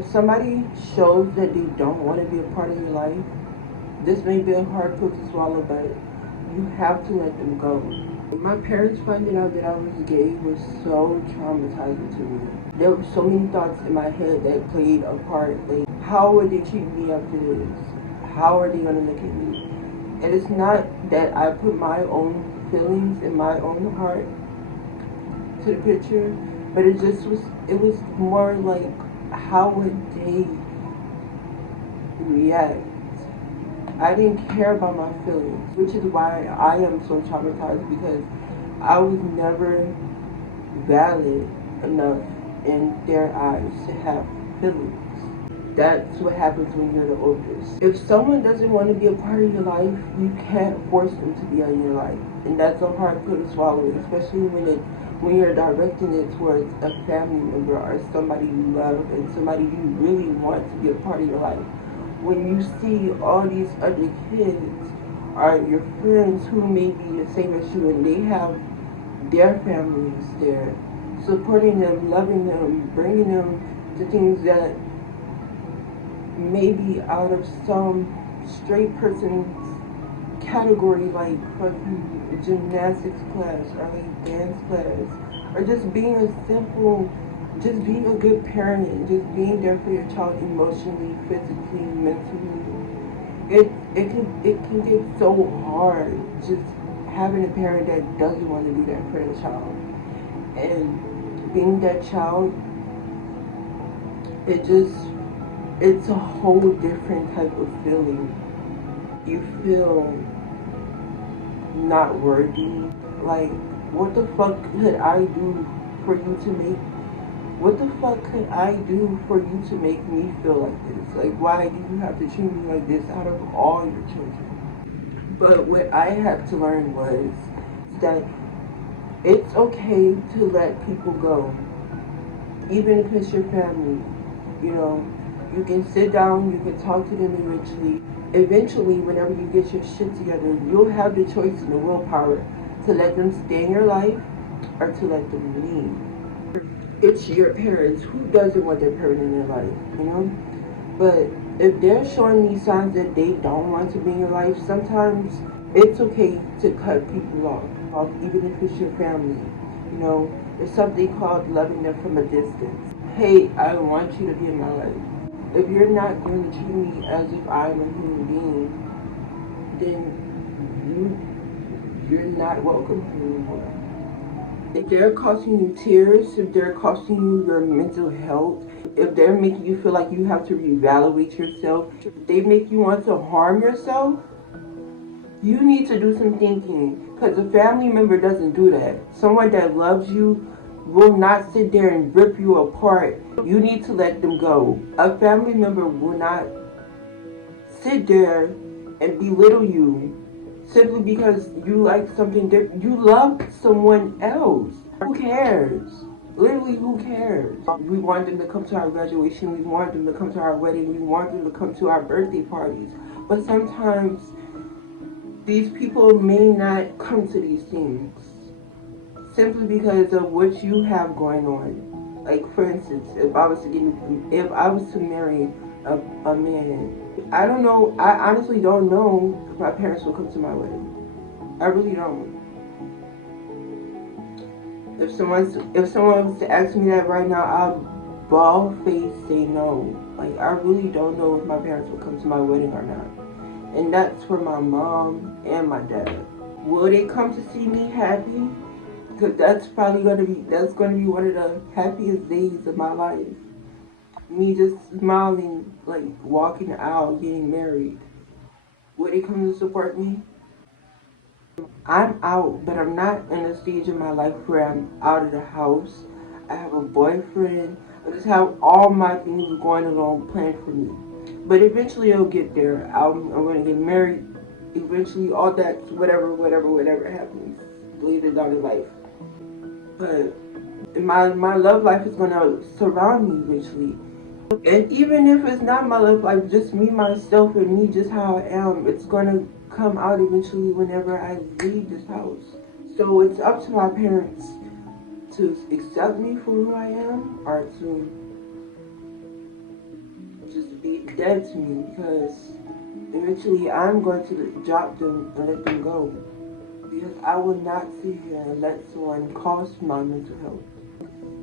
If somebody shows that they don't want to be a part of your life, this may be a hard pill to swallow, but you have to let them go. My parents finding out that I was gay was so traumatizing to me. There were so many thoughts in my head that played a part. Like, how would they treat me after this? How are they gonna look at me? And it's not that I put my own feelings in my own heart to the picture, but it was more like, how would they react? I didn't care about my feelings, which is why I am so traumatized, because I was never valid enough in their eyes to have feelings. That's what happens when you're the oldest. If someone doesn't want to be a part of your life, you can't force them to be in your life. And that's a hard pill to swallow, especially when you're directing it towards a family member or somebody you love and somebody you really want to be a part of your life. When you see all these other kids or your friends who may be the same as you and they have their families there, supporting them, loving them, bringing them to things that may be out of some straight person's category, like fucking gymnastics class or like dance class, or just being a good parent and just being there for your child emotionally, physically, mentally. It can get so hard just having a parent that doesn't want to be there for their child. And being that child, it's a whole different type of feeling. You feel not worthy. Like, what the fuck could I do for you to make what the fuck could I do for you to make me feel like this? Like, why do you have to treat me like this out of all your children? But what I had to learn was that it's okay to let people go, even if it's your family. You know, you can sit down, you can talk to them eventually. Eventually, whenever you get your shit together, you'll have the choice and the willpower to let them stay in your life or to let them leave. It's your parents. Who doesn't want their parent in their life, you know? But if they're showing these signs that they don't want to be in your life, sometimes it's okay to cut people off, even if it's your family. You know, there's something called loving them from a distance. Hey, I want you to be in my life. If you're not going to treat me as if I'm a human being, then you're not welcome here anymore. If they're costing you tears, if they're costing you your mental health, if they're making you feel like you have to reevaluate yourself, if they make you want to harm yourself, you need to do some thinking. Because a family member doesn't do that. Someone that loves you will not sit there and rip you apart. You need to let them go. A family member will not sit there and belittle you simply because you like something different. You love someone else. Who cares? Literally, who cares? We want them to come to our graduation. We want them to come to our wedding. We want them to come to our birthday parties. But sometimes these people may not come to these things simply because of what you have going on. Like, for instance, if I was to marry a man, I don't know. I honestly don't know if my parents will come to my wedding. I really don't. If someone was to ask me that right now, I'll bald face say no. Like, I really don't know if my parents will come to my wedding or not. And that's for my mom and my dad. Will they come to see me happy? Because that's gonna be one of the happiest days of my life. Me just smiling, like walking out, getting married. Will they come to support me? I'm out, but I'm not in a stage in my life where I'm out of the house. I have a boyfriend. I just have all my things going along planned for me. But eventually I'll get there. I'm going to get married. Eventually, all that, whatever happens later down in life. But my love life is going to surround me eventually. And even if it's not my love life, just me, myself, and me, just how I am, it's going to come out eventually whenever I leave this house. So it's up to my parents to accept me for who I am, or to dead to me, because eventually I'm going to drop them and let them go. Because I will not sit here and let someone cost my mental health.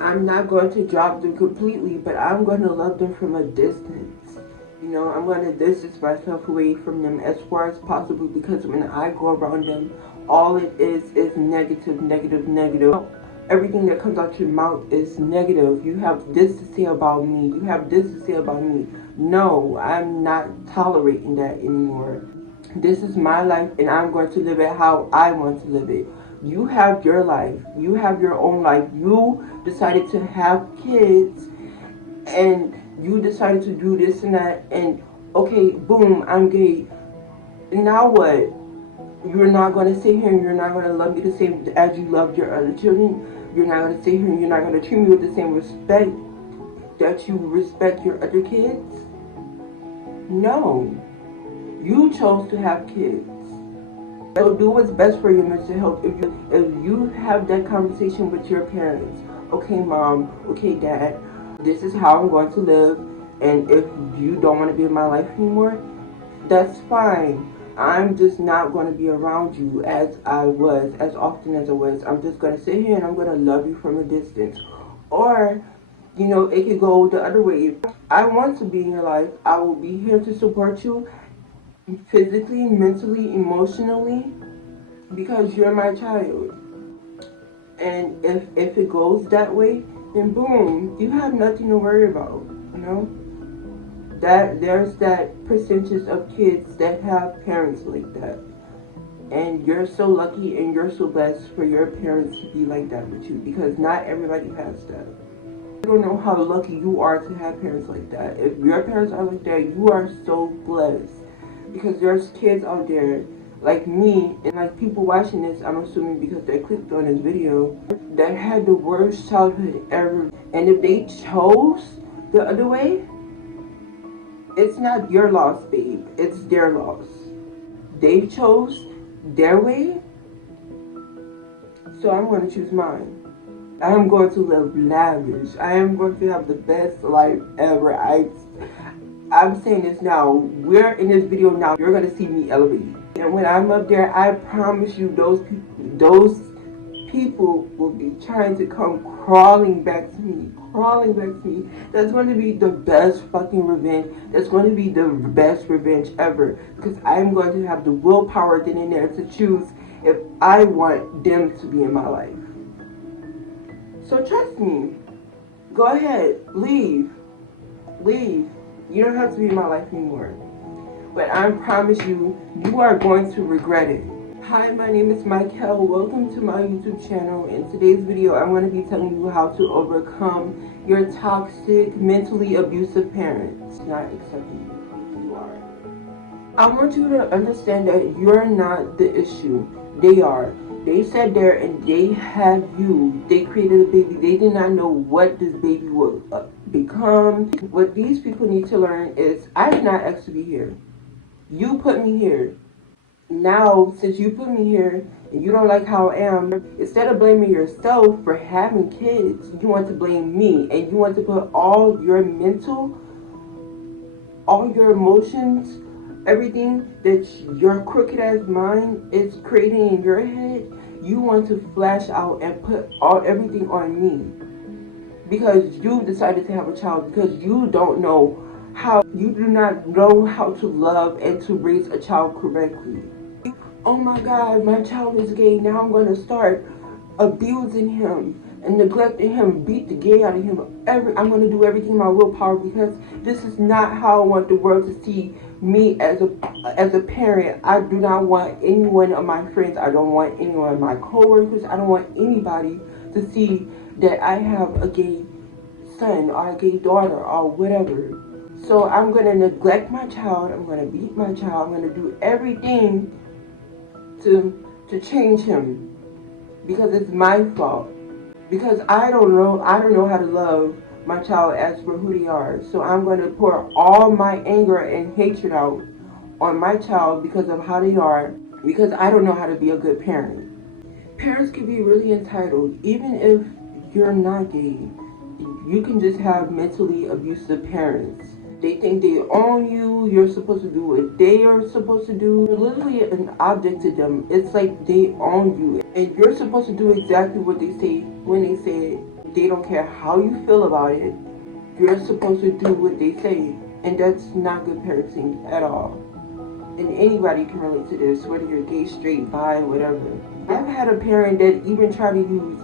I'm not going to drop them completely, but I'm going to love them from a distance. You know, I'm going to distance myself away from them as far as possible, because when I go around them, all it is negative, negative, negative. Everything that comes out your mouth is negative. You have this to say about me. You have this to say about me. No, I'm not tolerating that anymore. This is my life, and I'm going to live it how I want to live it. You have your life. You have your own life. You decided to have kids, and you decided to do this and that, and okay, boom, I'm gay. Now what? You're not going to sit here and you're not going to love me the same as you loved your other children. You're not going to sit here and you're not going to treat me with the same respect that you respect your other kids. No. You chose to have kids. So do what's best for your mental health. If you have that conversation with your parents, okay mom, okay dad, this is how I'm going to live, and if you don't want to be in my life anymore, that's fine. I'm just not going to be around you as I was, as often as I was. I'm just going to sit here and I'm going to love you from a distance. Or, you know, it could go the other way. I want to be in your life. I will be here to support you physically, mentally, emotionally, because you're my child. And if it goes that way, then boom, you have nothing to worry about, you know? That there's that percentage of kids that have parents like that. And you're so lucky and you're so blessed for your parents to be like that with you, because not everybody has that. I don't know how lucky you are to have parents like that. If your parents are like that, you are so blessed. Because there's kids out there like me, and like people watching this, I'm assuming because they clicked on this video, that had the worst childhood ever. And if they chose the other way, it's not your loss, babe. It's their loss. They chose their way, so I'm going to choose mine. I am going to live lavish. I am going to have the best life ever. I'm saying this now. We're in this video now. You're going to see me elevate. And when I'm up there, I promise you those people will be trying to come crawling back to me. Crawling back to me. That's going to be the best fucking revenge. That's going to be the best revenge ever. Because I'm going to have the willpower then and there to choose if I want them to be in my life. So trust me. Go ahead. Leave. Leave. You don't have to be in my life anymore. But I promise you, you are going to regret it. Hi, my name is Michael. Welcome to my YouTube channel. In today's video, I'm going to be telling you how to overcome your toxic, mentally abusive parents not accepting you who you are. I want you to understand that you're not the issue. They are. They sat there and they had you. They created a baby. They did not know what this baby would become. What these people need to learn is, I did not ask to be here. You put me here. Now, since you put me here and you don't like how I am, instead of blaming yourself for having kids, you want to blame me, and you want to put all your mental, all your emotions, everything that your crooked ass mind is creating in your head, you want to flash out and put everything on me. Because you decided to have a child, because you don't know how, you do not know how to love and to raise a child correctly. Oh my God, my child is gay. Now I'm going to start abusing him and neglecting him, beat the gay out of him. I'm going to do everything in my willpower, because this is not how I want the world to see me as a parent. I do not want any one of my friends, I don't want any one of my coworkers, I don't want anybody to see that I have a gay son or a gay daughter or whatever. So I'm going to neglect my child, I'm going to beat my child, I'm going to do everything to change him, because it's my fault. Because I don't know how to love my child as for who they are. So I'm going to pour all my anger and hatred out on my child because of how they are, because I don't know how to be a good parent. Parents can be really entitled. Even if you're not gay, you can just have mentally abusive parents. They think they own you. You're supposed to do what they are supposed to do. You're literally an object to them. It's like they own you. And you're supposed to do exactly what they say when they say it. They don't care how you feel about it. You're supposed to do what they say. And that's not good parenting at all. And anybody can relate to this, whether you're gay, straight, bi, whatever. I've had a parent that even tried to use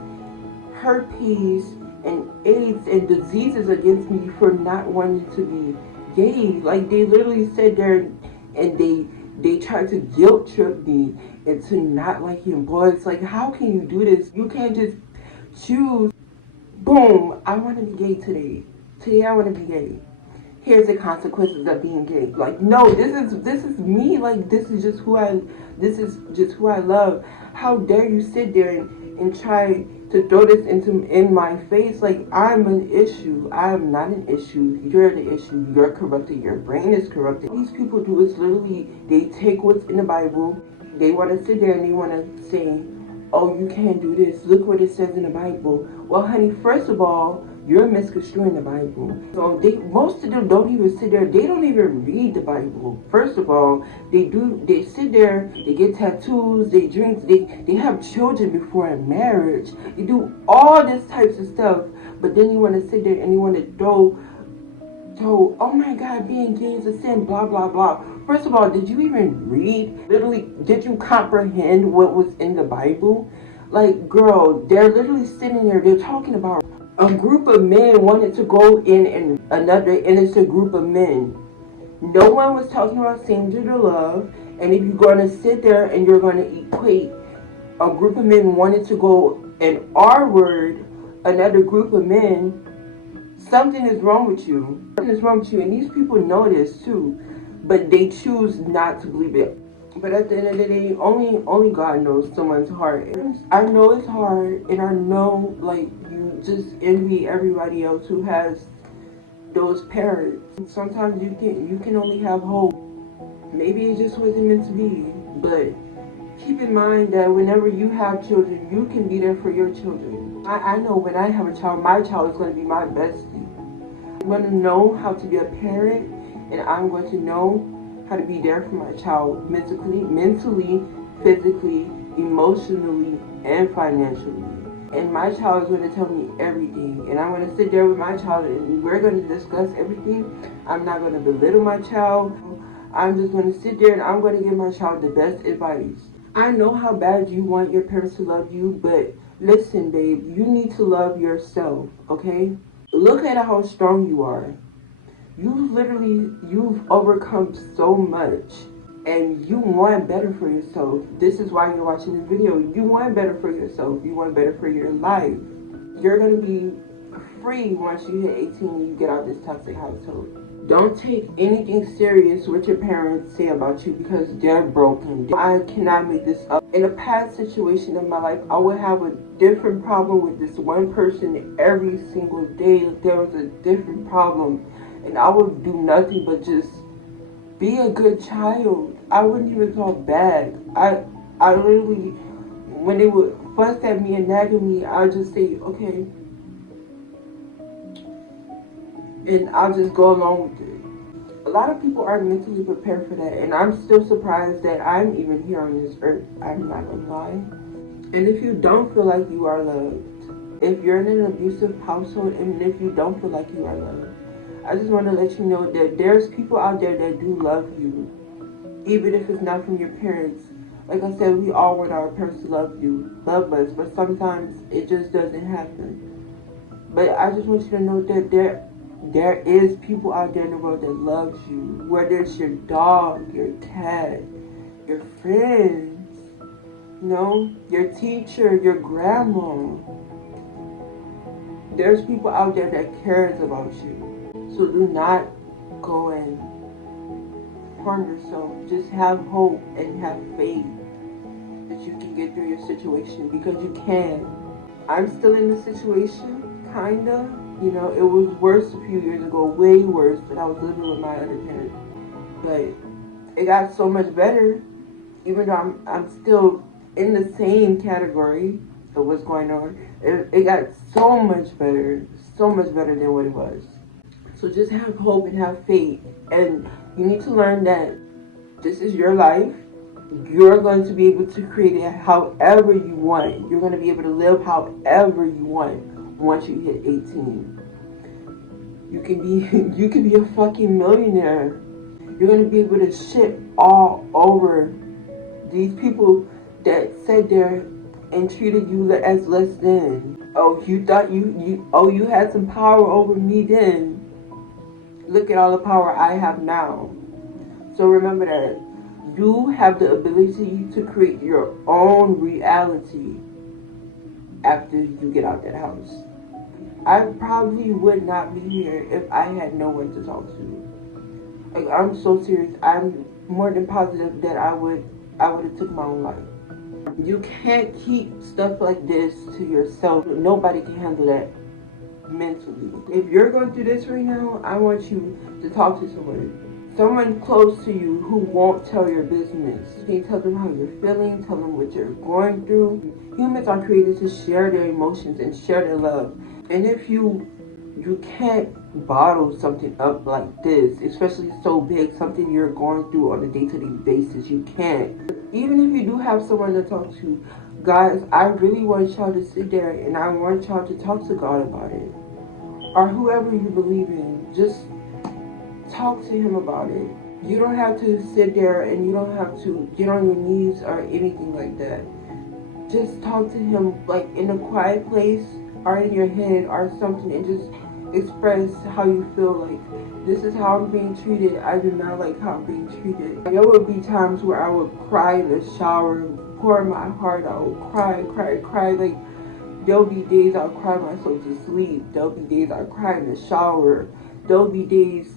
herpes and AIDS and diseases against me for not wanting to be gay. Like, they literally sat there and they tried to guilt trip me into not liking boys. Like, how can you do this? You can't just choose, boom, I want to be gay today. Today I want to be gay. Here's the consequences of being gay. Like, no, this is me. Like, this is just who I love. How dare you sit there and try to throw this in my face? Like, I'm an issue. I am not an issue. You're the issue. You're corrupted. Your brain is corrupted. What these people do is literally, they take what's in the Bible. They want to sit there and they want to say, oh, you can't do this. Look what it says in the Bible. Well, honey, first of all, you're misconstruing the Bible. So most of them don't even sit there. They don't even read the Bible. First of all, they sit there, they get tattoos, they drink, they have children before a marriage. They do all this types of stuff. But then you want to sit there and you want to throw, oh my God, being gay is a sin, blah, blah, blah. First of all, did you even read? Literally, did you comprehend what was in the Bible? Like, girl, they're literally sitting there, they're talking about a group of men wanted to go in and another innocent group of men. No one was talking about same-gender love. And if you're going to sit there and you're going to equate a group of men wanted to go and R-word another group of men, something is wrong with you. Something is wrong with you. And these people know this too. But they choose not to believe it. But at the end of the day, only God knows someone's heart. I know it's hard, and I know, like, you just envy everybody else who has those parents. Sometimes you can only have hope. Maybe it just wasn't meant to be. But keep in mind that whenever you have children, you can be there for your children. I know when I have a child, my child is going to be my bestie. I'm going to know how to be a parent, and I'm going to know how to be there for my child mentally, physically, emotionally, and financially. And my child is going to tell me everything. And I'm going to sit there with my child and we're going to discuss everything. I'm not going to belittle my child. I'm just going to sit there and I'm going to give my child the best advice. I know how bad you want your parents to love you, but listen, babe, you need to love yourself, okay? Look at how strong you are. You've overcome so much, and you want better for yourself. This is why you're watching this video. You want better for yourself. You want better for your life. You're going to be free once you hit 18 and you get out of this toxic household. Don't take anything serious what your parents say about you because they're broken. I cannot make this up. In a past situation in my life, I would have a different problem with this one person every single day. There was a different problem. And I would do nothing but just be a good child. I wouldn't even talk back. I literally, when they would fuss at me and nag at me, I'd just say, okay. And I'll just go along with it. A lot of people aren't mentally prepared for that. And I'm still surprised that I'm even here on this earth. I'm not gonna lie. And if you don't feel like you are loved, if you're in an abusive household, and if you don't feel like you are loved, I just want to let you know that there's people out there that do love you, even if it's not from your parents. Like I said, we all want our parents to love us, but sometimes it just doesn't happen. But I just want you to know that there is people out there in the world that loves you, whether it's your dog, your cat, your friends, your teacher, your grandma. There's people out there that cares about you. So do not go and harm yourself. Just have hope and have faith that you can get through your situation, because you can. I'm still in the situation, kinda. It was worse a few years ago, way worse, when I was living with my other parent. But it got so much better, even though I'm still in the same category of what's going on. It got so much better than what it was. So just have hope and have faith. And you need to learn that this is your life. You're going to be able to create it however you want. You're going to be able to live however you want once you hit 18. You can be a fucking millionaire. You're going to be able to shit all over these people that sat there and treated you as less than. Oh, you thought you had some power over me then. Look at all the power I have now. So remember that you have the ability to create your own reality after you get out that house. I probably would not be here if I had no one to talk to. Like, I'm so serious. I'm more than positive that I would have took my own life. You can't keep stuff like this to yourself. Nobody can handle that mentally. If you're going through this right now, I want you to talk to someone close to you who won't tell your business. You can tell them how you're feeling, tell them what you're going through. Humans are created to share their emotions and share their love. And if you can't bottle something up like this, especially so big, something you're going through on a day-to-day basis, you can't. Even if you do have someone to talk to, guys, I really want y'all to sit there and I want y'all to talk to God about it. Or whoever you believe in, just talk to him about it. You don't have to sit there and you don't have to get on your knees or anything like that. Just talk to him like in a quiet place or in your head or something and just express how you feel. Like, this is how I'm being treated. I do not like how I'm being treated. There would be times where I would cry in the shower, pour my heart out, cry. Like, there'll be days I'll cry myself to sleep. There'll be days I'll cry in the shower. There'll be days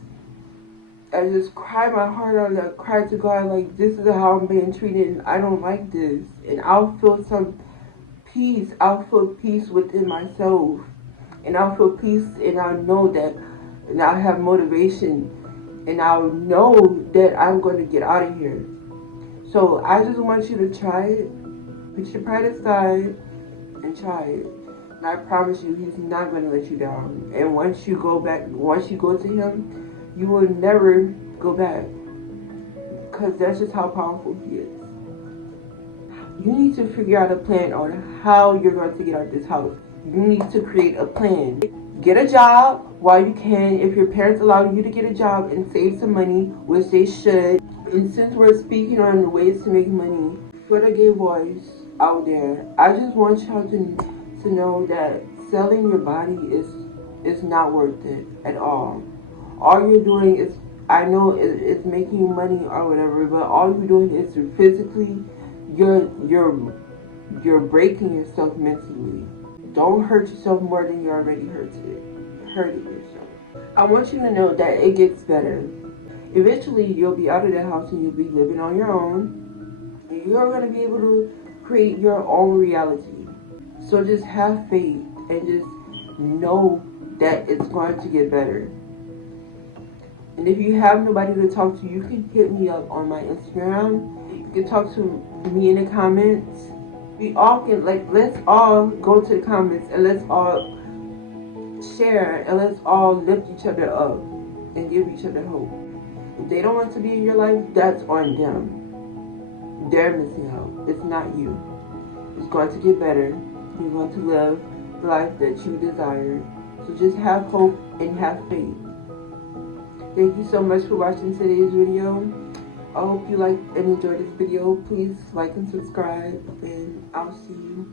I just cry my heart out and I cry to God, like, this is how I'm being treated and I don't like this. And I'll feel some peace. I'll feel peace within myself. And I'll feel peace and I'll know that, and I'll have motivation. And I'll know that I'm going to get out of here. So I just want you to try it. Put your pride aside and try it. And I promise you, he's not going to let you down. And once you go to him, you will never go back. Because that's just how powerful he is. You need to figure out a plan on how you're going to get out of this house. You need to create a plan. Get a job while you can. If your parents allow you to get a job and save some money, which they should. And since we're speaking on ways to make money, for the gay boys out there, I just want y'all to know that selling your body is not worth it at all. All you're doing is, I know it's making you money or whatever, but all you're doing is physically, you're breaking yourself mentally. Don't hurt yourself more than you already hurting yourself. I want you to know that it gets better. Eventually, you'll be out of the house and you'll be living on your own. And you're going to be able to create your own reality. So just have faith and just know that it's going to get better. And if you have nobody to talk to, you can hit me up on my Instagram. You can talk to me in the comments. We all can, let's all go to the comments and let's all share and let's all lift each other up and give each other hope. If they don't want to be in your life, that's on them. They're missing out. It's not you. It's going to get better. You're going to live the life that you desire. So just have hope and have faith. Thank you so much for watching today's video. I hope you liked and enjoyed this video. Please like and subscribe, and I'll see you